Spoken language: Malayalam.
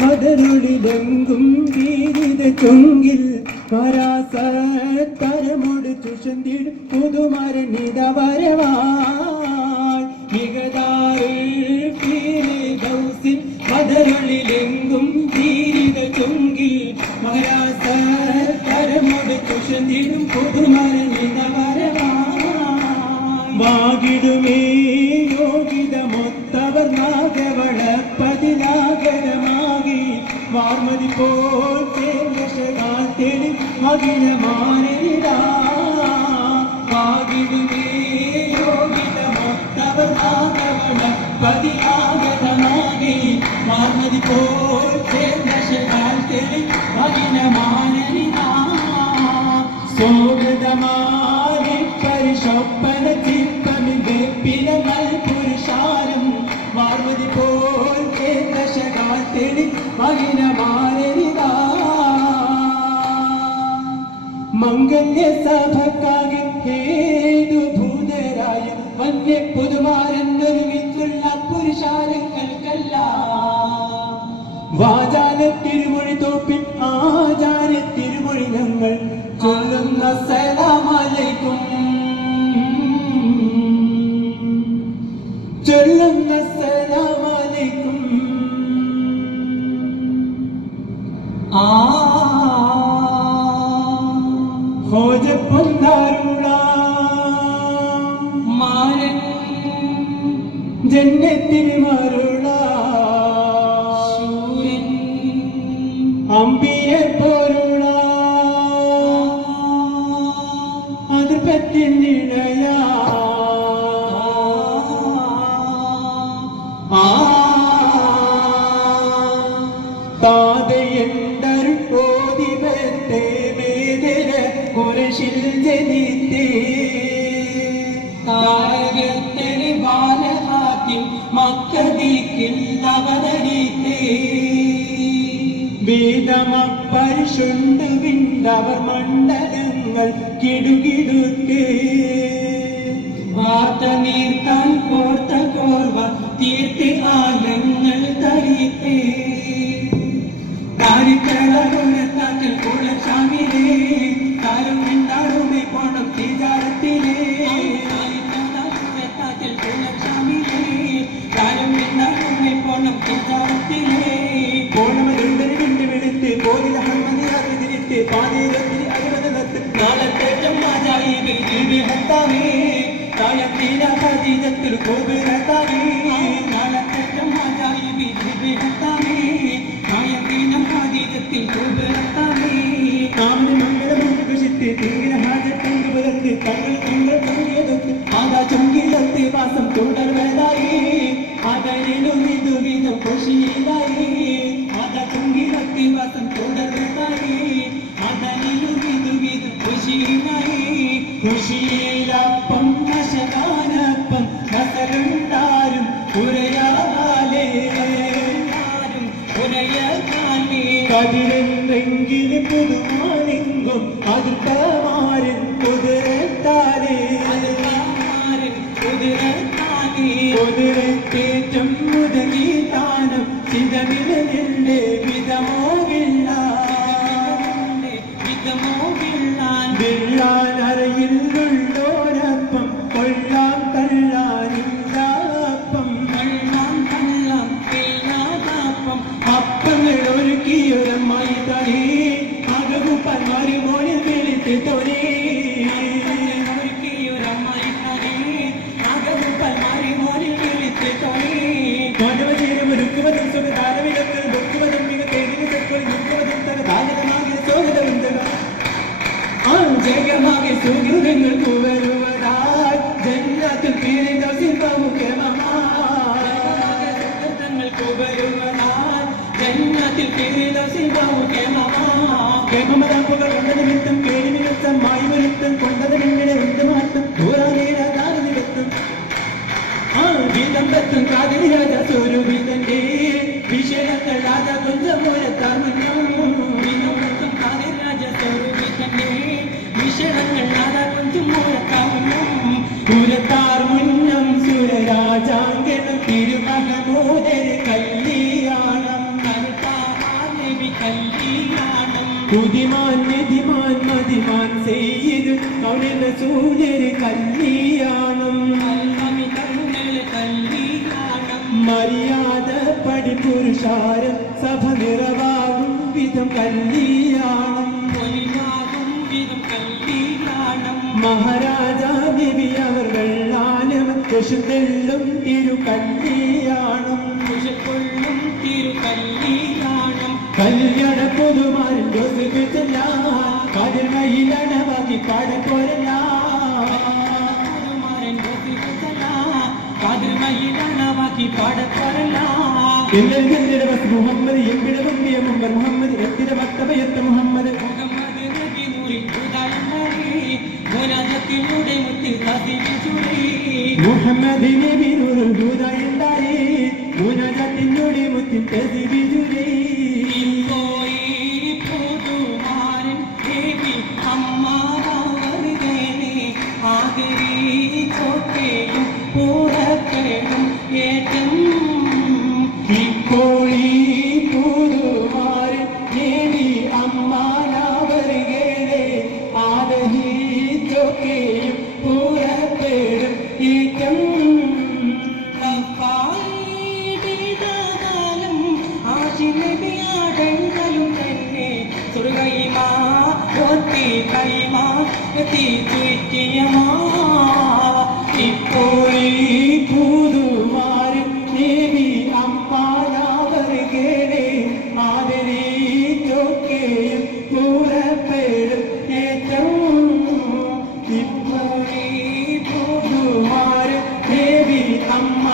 മദനൊളിലെങ്കും വീരിത ചൊങ്കിൽ പരാസരമോട് ചുഷന്തിൽ പുതുമരണിത വരവായി മദനൊളിലെങ്കും വീരിത ചൊങ്കിൽ പരാസരമോട് ചുഷന്തിലും പുതുമരണിത വരവായി വാകിടുമേ യോഗിതമൊത്തവർ നാഗവളപ്പതിലാകരമാകി വാർമതി പോൽ തേടി മകിഴമാനിടാ വാകിടുമേ യോഗിതമൊത്തവർ നാഗവളപ്പതിലാകരമാകി വാർമതി പോൽ തേടി മകിഴമാനിടാ സോഗതമായി പരിശോപ്പന ചിപ്പമി വെപ്പിന മൽപുരുഷാരം വാർമതി പോൽ തേടി മകിഴമാനിടാ മംഗല്യ സഭക്കാകെ ഹേതുഭൂതരായ വന്യ പുതുമാരൻ ഒരുമിച്ചുള്ള പുരുഷാരങ്ങൾക്കല്ല വാചാല തിരുമൊഴി തോപ്പിൽ ആചാര തിരുമൊഴി ഞങ്ങൾ ചൊല്ലുന്ന സലാമലൈക്കും ചൊല്ലുന്ന സലാമലൈക്കും ഹോജപ്പൊന്നാരുള മാരൻ ജന്നത്തിന് മരുള ശൂരൻ അമ്പിയെ പോരുള അതിർപ്പത്തിൻ നിഴയാ താതയണ്ടരു ഓതിവത്തെ വേദന കുരശിൽ ജനിത്തേ താരകത്തരി ബാലഹാക്കിൽ മക്കതിക്കിൽ അവതരിത്തേ വേദമപ്പരിശുണ്ട് വിണ്ടവർ മണ്ഡലങ്ങൾ കിടുകിടുത്തേ വാർത്ത നീർക്കാൻ കോർത്ത കോർവ തീർത്തി ആലങ്ങൾ തരിത്തേ താരിത്തളകുണത്താറ്റിൽ കുളച്ചാമിലേ താരം എന്താടുമേ പോണം തീജാരത്തിലേ താരിത്തളകുണത്താറ്റിൽ കുളച്ചാമിലേ താരം എന്താടുമേ പോണം തീജാരത്തിലേ പോണമരുണ്ടന് വിണ്ടുവിടുത്ത് കോതില ഹന്മതിയാകെ തിരിത്ത് പാതീരത്തിൽ അരുവനത്ത് നാളത്തെ ചമ്മാജായി ബിൽബി ഹത്താവേ തായത്തീന ഹദീജത്തിൽ കോബിരത്താവേ നാളത്തെ ചമ്മാജായി ബിൽബി ഹത്താവേ ചൊങ്കിലത്തെ വാസം തുടർവതായി അതനിലും ഇതുവിധം ഖുഷിയിലായി അത ചൊങ്കിലത്തെ വാസം തുടർവതായി അതനിലും ഇതുവിധം ഖുഷിയിലായി ഖുഷിയിലപ്പം നശകാനപ്പം നസലുണ്ടാരും ഉരയാലേ ഉരയാലേ കതിരെന്നെങ്കിലും പുതുമാനെങ്കും അതിർത്തമാരൻ കുതിരത്താലേ കുതിരത്തേറ്റം മുതലി താനം ചിതമിലെ വിധമോകില്ല വില്ലാനറയിലുള്ളോരപ്പം കൊള്ളാം കള്ളാനില്ലാപ്പം അപ്പങ്ങൾ ഒരുക്കിയൊരമ്മായി തണി അകകുപ്പൻ മരുമോനിൽ വിളിച്ച് തൊരേ ജഗമാകെ സുഹൃതങ്ങൾക്ക് വരുവതായി ജന്നത്തിൽ പിരിഞ്ഞ സിംഹമുഖ്യമങ്ങൾക്ക് വരുവതായി ജന്നത്തിൽ പിരിഞ്ഞ സിംഹമുഖ്യമമതാപ്പുകൾ കൊണ്ട നിമിത്തം കേടി നിമിത്തം മായി വരുത്തം കൊണ്ടത് നിങ്ങളുടെ എന്ത് മാറ്റം ദൂരാനേരാകാല നിമിത്തം ഗീതമ്പത്തും കാതിരി രാജ സ്വരൂപിതന്റെ വിഷയങ്ങൾ രാജ കൊഞ്ചം മൂലത്താർ മുന്നോ ഗീതമ്പത്തും കാതിരി രാജ സ്വരൂപിതന്റെ വിഷയങ്ങൾ രാജ കൊഞ്ചം മൂലത്താർ മുന്നം പൂരത്താർ മുന്നം സുരരാജാങ്കണം തിരുമക സൂര്യര് കല്യാണം മര്യാദ പടി പുരുഷാരം സഭ നിറവാകും വിധം കല്യാണം മഹാരാജാ ബിബി അവർ വെള്ളാനം യശുതെല്ലും തിരു കല്യാണം കല്യാണ പുതുമാരൻ കതിർമയിലണവാക്കി പാടപ്പോരല്ല മുഹമ്മദ് എവിടെ മുമ്പിയ മുമ്പർ മുഹമ്മദ് എത്തിര ഭക്തഭയത്ത മുഹമ്മദ് മുഹമ്മദ് നബി നൂറുൽ ഹുദ ഉണ്ടായി മുനാജത്തിലൂടെ മുത്തിൽ തസ്ബീഹുരേ കോഴി പുതുമാരൻ ദേവി അമ്മാനവരുകേടെ ആദഹിച്ചൊക്കെയും പുറപ്പെടും ഈറ്റം കോഴി പുതുമാരൻ ദേവി അമ്മാനവരുകേടെ ആദരിച്ചൊക്കെയും പുറപ്പെടും ഏറ്റവും പുതുമാരൻ ദേവി അമ്മ